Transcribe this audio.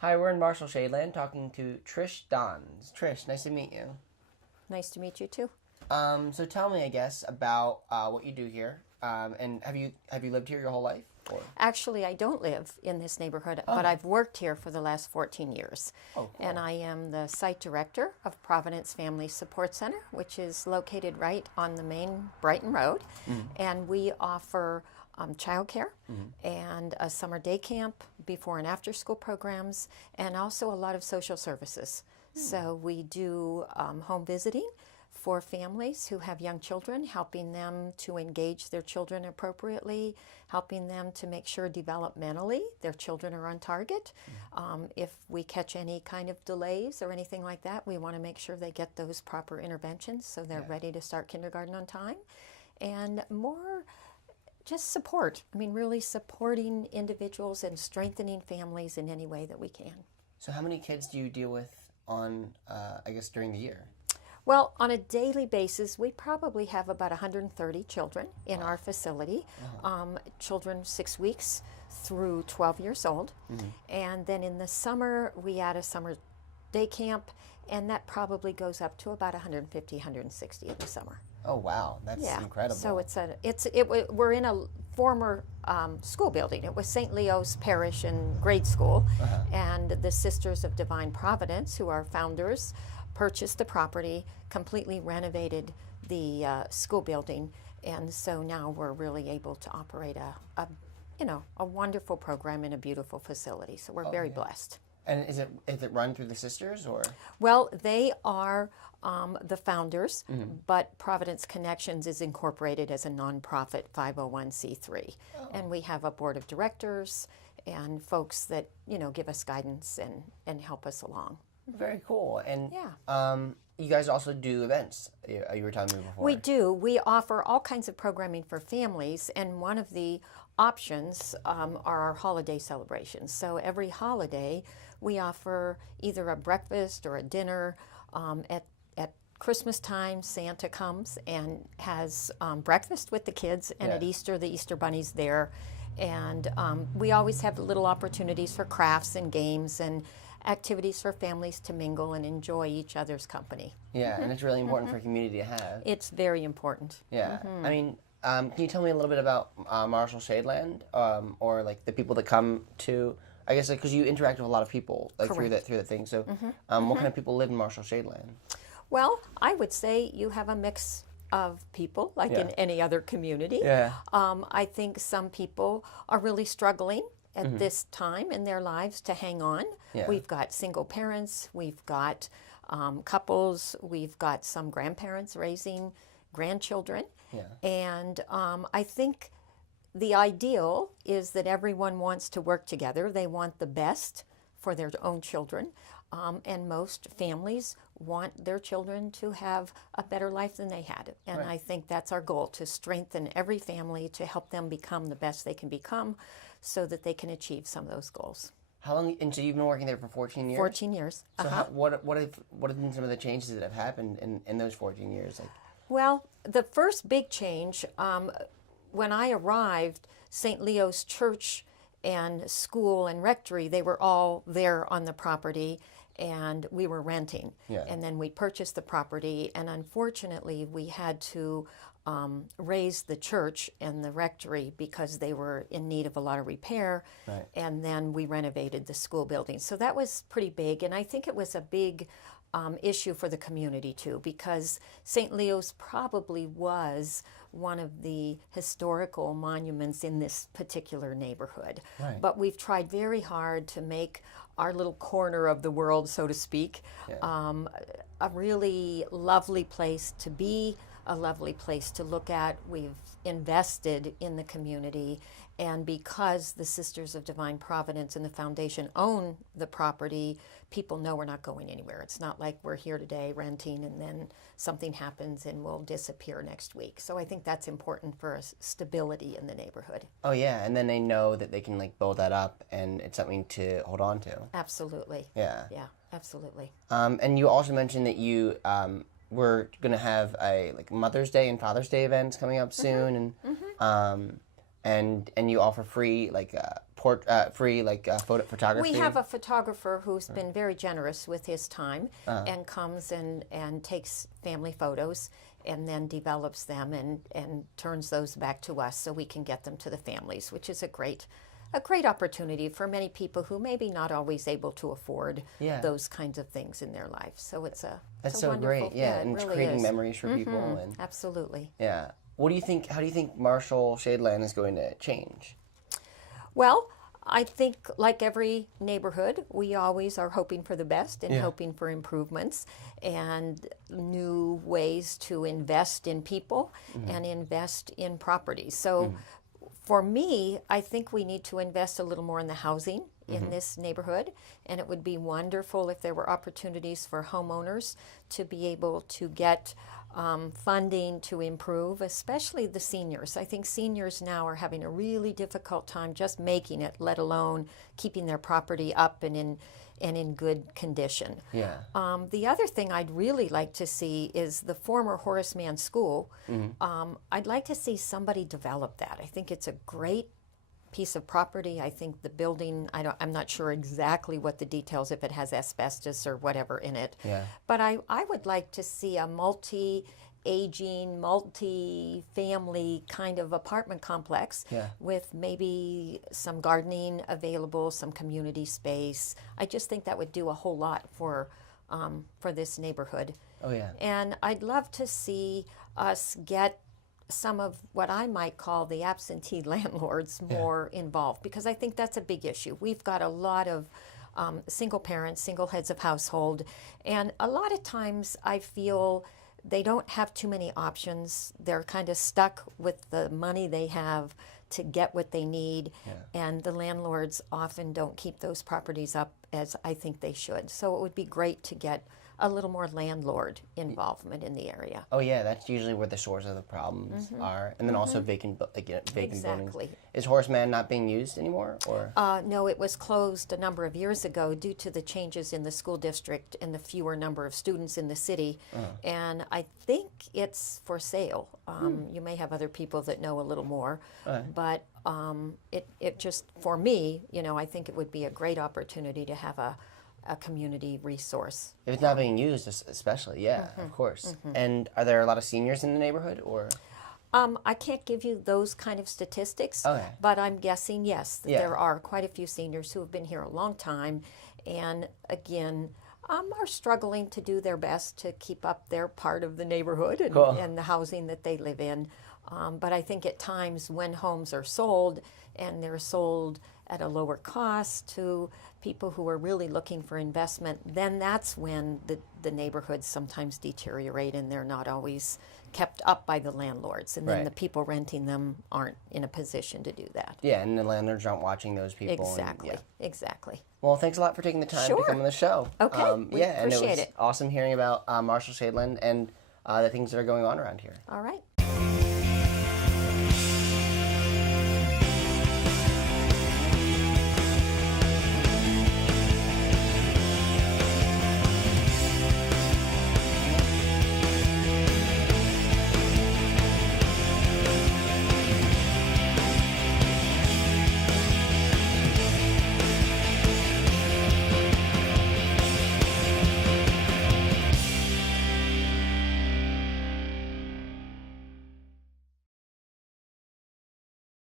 Hi, we're in Marshall Shadeland talking to Trish Donze. Trish, nice to meet you. Nice to meet you too. So tell me, I guess, about what you do here. And have you lived here your whole life? Or? Actually, I don't live in this neighborhood, but I've worked here for the last 14 years. Oh, cool. And I am the site director of Providence Family Support Center, which is located right on the main Brighton Road. And we offer childcare and a summer day camp, before and after school programs, and also a lot of social services. So we do home visiting for families who have young children, helping them to engage their children appropriately, helping them to make sure developmentally their children are on target. If we catch any kind of delays or anything like that, we want to make sure they get those proper interventions so they're ready to start kindergarten on time. And more just support. I mean, really supporting individuals and strengthening families in any way that we can. So how many kids do you deal with on, I guess, during the year? Well, on a daily basis, we probably have about 130 children in our facility. Children 6 weeks through 12 years old. And then in the summer, we add a summer day camp, and that probably goes up to about 150, 160 in the summer. Oh, wow. That's incredible. So we're in a former school building. It was St. Leo's Parish and Grade School. And the Sisters of Divine Providence, who are founders, purchased the property, completely renovated the school building, and so now we're really able to operate a wonderful program in a beautiful facility. So we're very blessed. And is it run through the sisters, or? Well, they are the founders, but Providence Connections is incorporated as a nonprofit 501c3, and we have a board of directors and folks that give us guidance and help us along. Very cool. And you guys also do events, you were telling me before. We do. We offer all kinds of programming for families, and one of the options are our holiday celebrations. So every holiday we offer either a breakfast or a dinner. At Christmas time, Santa comes and has breakfast with the kids, and at Easter, the Easter Bunny's there. And we always have little opportunities for crafts and games and activities for families to mingle and enjoy each other's company. Yeah, and it's really important for a community to have. It's very important. Yeah. I mean, can you tell me a little bit about Marshall Shadeland, or like the people that come to, I guess, because you interact with a lot of people through that thing. So what kind of people live in Marshall Shadeland? Well, I would say you have a mix of people, like in any other community. I think some people are really struggling at this time in their lives to hang on. We've got single parents, we've got couples, we've got some grandparents raising grandchildren. And I think the ideal is that everyone wants to work together. They want the best for their own children. And most families want their children to have a better life than they had. And I think that's our goal, to strengthen every family, to help them become the best they can become so that they can achieve some of those goals. How long, and so you've been working there for 14 years? 14 years. So what have been some of the changes that have happened in those 14 years? Well, the first big change, when I arrived, St. Leo's Church and school and rectory, they were all there on the property, and we were renting. And then we purchased the property, and unfortunately we had to raise the church and the rectory because they were in need of a lot of repair. And then we renovated the school building. So that was pretty big, and I think it was a big issue for the community too, because St. Leo's probably was one of the historical monuments in this particular neighborhood. But we've tried very hard to make our little corner of the world, so to speak, a really lovely place to be, a lovely place to look at. We've invested in the community, and because the Sisters of Divine Providence and the foundation own the property, people know we're not going anywhere. It's not like we're here today renting and then something happens and we'll disappear next week. So I think that's important for stability in the neighborhood. Oh yeah, and then they know that they can build that up, and it's something to hold on to. Absolutely. Yeah, absolutely. And you also mentioned that you we're going to have a Mother's Day and Father's Day events coming up soon, and you offer free photography. We have a photographer who's been very generous with his time and comes and takes family photos and then develops them and turns those back to us so we can get them to the families, which is a great opportunity for many people who maybe not always able to afford those kinds of things in their life. So that's so great. Yeah, and it's really creating is. memories for people. And Absolutely. yeah. What do you think? How do you think Marshall Shadeland is going to change? Well, I think like every neighborhood, we always are hoping for the best and hoping for improvements and new ways to invest in people and invest in property. So for me, I think we need to invest a little more in the housing in this neighborhood, and it would be wonderful if there were opportunities for homeowners to be able to get funding to improve, especially the seniors. I think seniors now are having a really difficult time just making it, let alone keeping their property up and in good condition. Yeah. The other thing I'd really like to see is the former Horace Mann School. I'd like to see somebody develop that. I think it's a great piece of property. I think the building, I'm not sure exactly what the details, if it has asbestos or whatever in it. Yeah. But I would like to see a multi-aging, multi-family kind of apartment complex with maybe some gardening available, some community space. I just think that would do a whole lot for this neighborhood. Oh, yeah. And I'd love to see us get some of what I might call the absentee landlords more involved, because I think that's a big issue. We've got a lot of single parents, single heads of household, and a lot of times I feel they don't have too many options. They're kind of stuck with the money they have to get what they need, and the landlords often don't keep those properties up as I think they should. So it would be great to get a little more landlord involvement in the area. Oh yeah, that's usually where the source of the problems are, and then also vacant buildings. Is Horace Mann not being used anymore, or? No, it was closed a number of years ago due to the changes in the school district and the fewer number of students in the city, and I think it's for sale. You may have other people that know a little more, but it just, for me, I think it would be a great opportunity to have a community resource. If it's not being used, especially, of course. And are there a lot of seniors in the neighborhood, or? I can't give you those kind of statistics, but I'm guessing, yes, that there are quite a few seniors who have been here a long time, and again, are struggling to do their best to keep up their part of the neighborhood and the housing that they live in. But I think at times when homes are sold, and they're sold at a lower cost to people who are really looking for investment, then that's when the neighborhoods sometimes deteriorate and they're not always kept up by the landlords. And then the people renting them aren't in a position to do that. Yeah, and the landlords aren't watching those people. Exactly, exactly. Well, thanks a lot for taking the time to come on the show. Okay, we appreciate and it was awesome hearing about Marshall Shadeland and the things that are going on around here. All right.